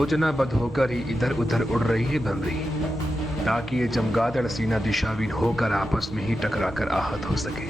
योजनाबद्ध होकर ही इधर उधर उड़ रही है भ्रमरी, ताकि ये चमगादड़ सीना दिशाहीन होकर आपस में ही टकराकर आहत हो सके।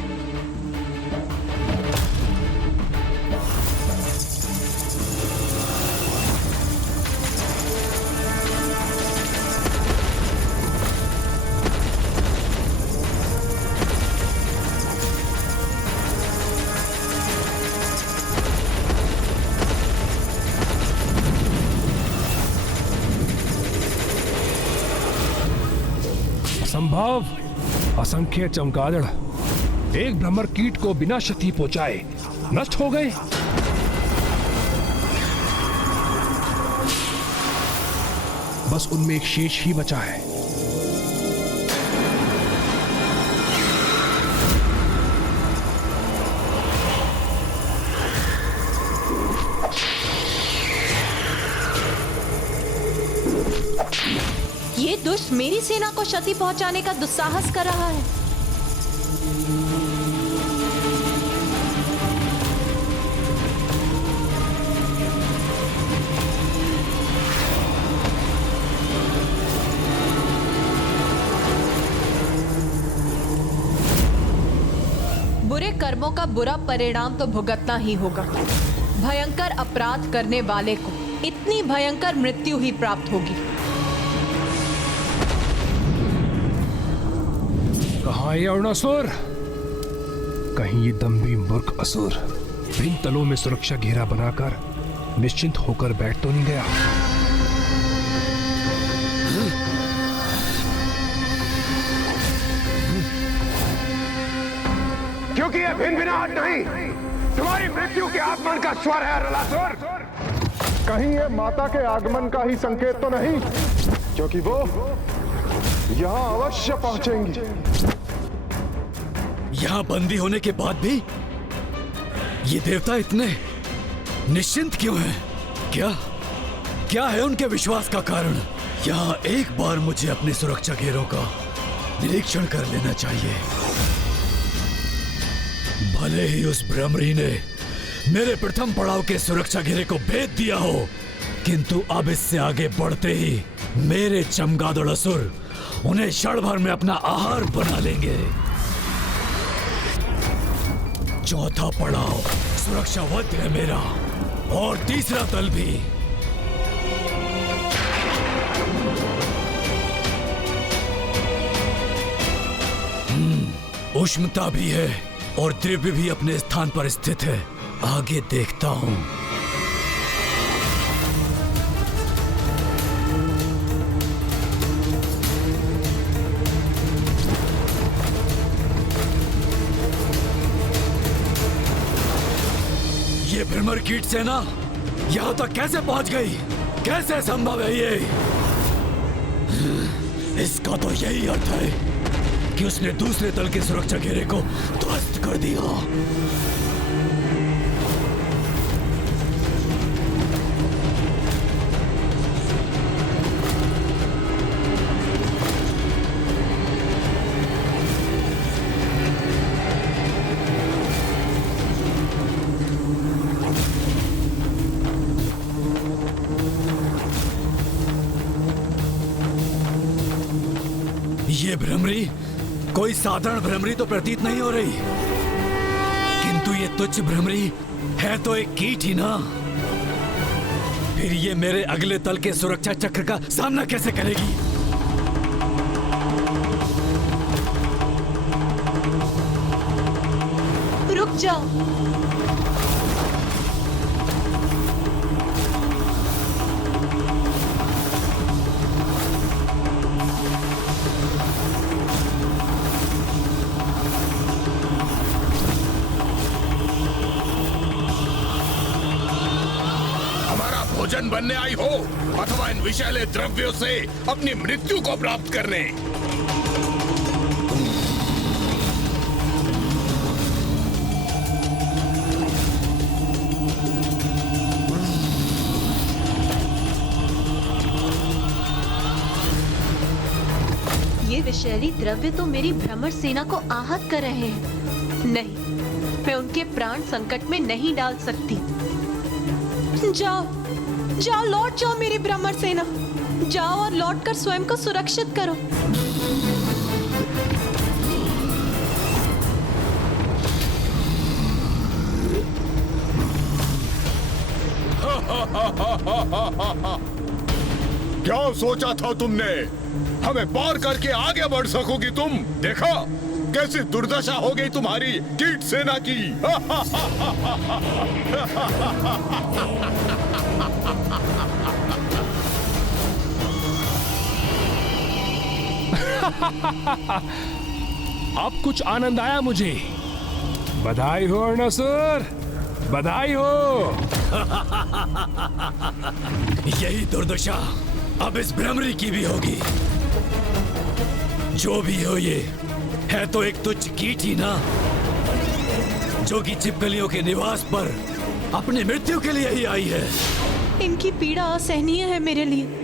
संभव असंख्य चमगादड़ एक भ्रमर कीट को बिना क्षति पहुंचाए नष्ट हो गए। बस उनमें एक शेष ही बचा है। ये दुष्ट मेरी सेना को क्षति पहुंचाने का दुस्साहस कर रहा है। बुरे कर्मों का बुरा परिणाम तो भुगतना ही होगा। भयंकर अपराध करने वाले को इतनी भयंकर मृत्यु ही प्राप्त होगी। कहाँ ये अरुणासुर? कहीं ये दम्भी मूर्ख असुर इन तलों में सुरक्षा घेरा बनाकर निश्चिंत होकर बैठ तो नहीं गया? क्योंकि ये भिनभिनाहट नहीं, तुम्हारी मृत्यु के आगमन का स्वर है अरुणासुर। कहीं ये माता के आगमन का ही संकेत तो नहीं, क्योंकि वो यहां अवश्य पहुंचेंगी। यहां बंदी होने के बाद भी ये देवता इतने निश्चिंत क्यों हैं? क्या है उनके विश्वास का कारण? यहां एक बार मुझे अपनी सुरक्षा घेरों का निरीक्षण कर लेना चाहिए। भले ही उस भ्रमरी ने मेरे प्रथम पड़ाव के सुरक्षा घेरे को भेद दिया हो, किंतु अब इससे आगे बढ़ते ही मेरे चमगादड़ असुर उन्हें क्षण भर में अपना आहार बना लेंगे। चौथा पड़ाव सुरक्षावद्ध है मेरा, और तीसरा तल भी। उष्णता भी है और द्रव्य भी अपने स्थान पर स्थित है। आगे देखता हूं। ये भ्रमर कीट सेना यहां तक कैसे पहुंच गई? कैसे संभव है ये? इसका तो यही अर्थ है कि उसने दूसरे तल के सुरक्षा घेरे को ध्वस्त कर दिया। ये भ्रमरी कोई साधारण भ्रमरी तो प्रतीत नहीं हो रही, किंतु ये तुच्छ भ्रमरी है तो एक कीट ही ना। फिर ये मेरे अगले तल के सुरक्षा चक्र का सामना कैसे करेगी? रुक जाओ। भोजन बनने आई हो अथवा इन विषैले द्रव्यों से अपनी मृत्यु को प्राप्त करने। ये विषैली द्रव्य तो मेरी भ्रमर सेना को आहत कर रहे हैं। नहीं, मैं उनके प्राण संकट में नहीं डाल सकती। जाओ जाओ, लौट जाओ मेरी ब्राह्मण सेना। जाओ और लौटकर स्वयं को सुरक्षित करो। क्या सोचा था तुमने? हमें पार करके आगे बढ़ सकोगी तुम? देखा कैसी दुर्दशा हो गई तुम्हारी कीट सेना की। अब कुछ आनंद आया मुझे। बधाई हो अर्णासुर, बधाई हो। यही दुर्दशा अब इस भ्रमरी की भी होगी। जो भी हो, ये है तो एक तुच्छ कीट ही ना, जो कि छिपकलियों के निवास पर अपनी मृत्यु के लिए ही आई है। इनकी पीड़ा असहनीय है मेरे लिए।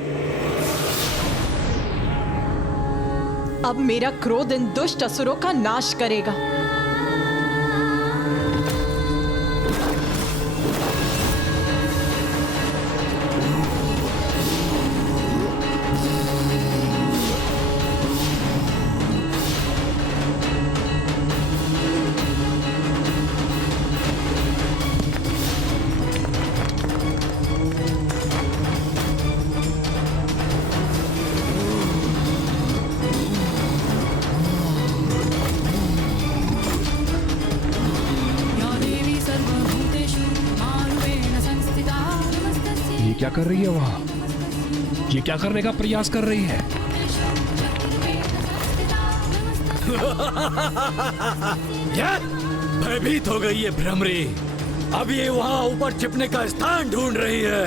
अब मेरा क्रोध इन दुष्ट असुरों का नाश करेगा। ये क्या कर रही है वहां? ये क्या करने का प्रयास कर रही है? क्या? भयभीत हो गई है भ्रमरी। अब ये वहां ऊपर छिपने का स्थान ढूंढ रही है।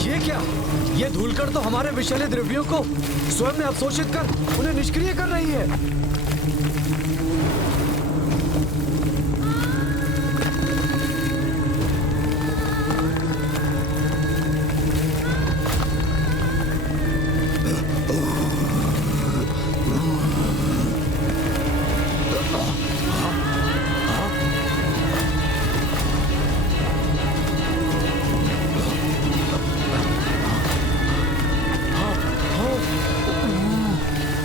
ये क्या? ये धूलकण तो हमारे विषैले द्रव्यों को स्वयं में अवशोषित कर उन्हें निष्क्रिय कर रही है।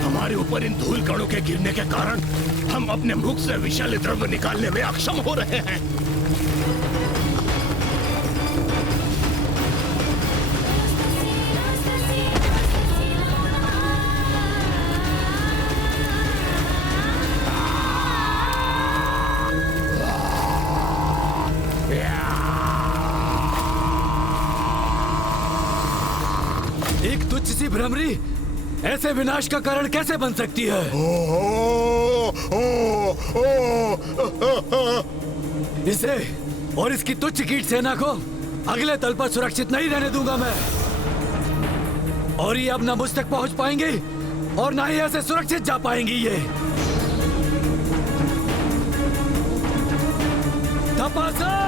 हमारे ऊपर इन धूल कणों के गिरने के कारण हम अपने मुख से विषैले द्रव्य निकालने में अक्षम हो रहे हैं। एक तुच्छ सी भ्रमरी ऐसे विनाश का कारण कैसे बन सकती है? इसे और इसकी तुच्छ कीट सेना को अगले तल पर सुरक्षित नहीं रहने दूंगा मैं। और ये अब ना मुझ तक पहुंच पाएंगे और ना ही ऐसे सुरक्षित जा पाएंगी। ये तपासा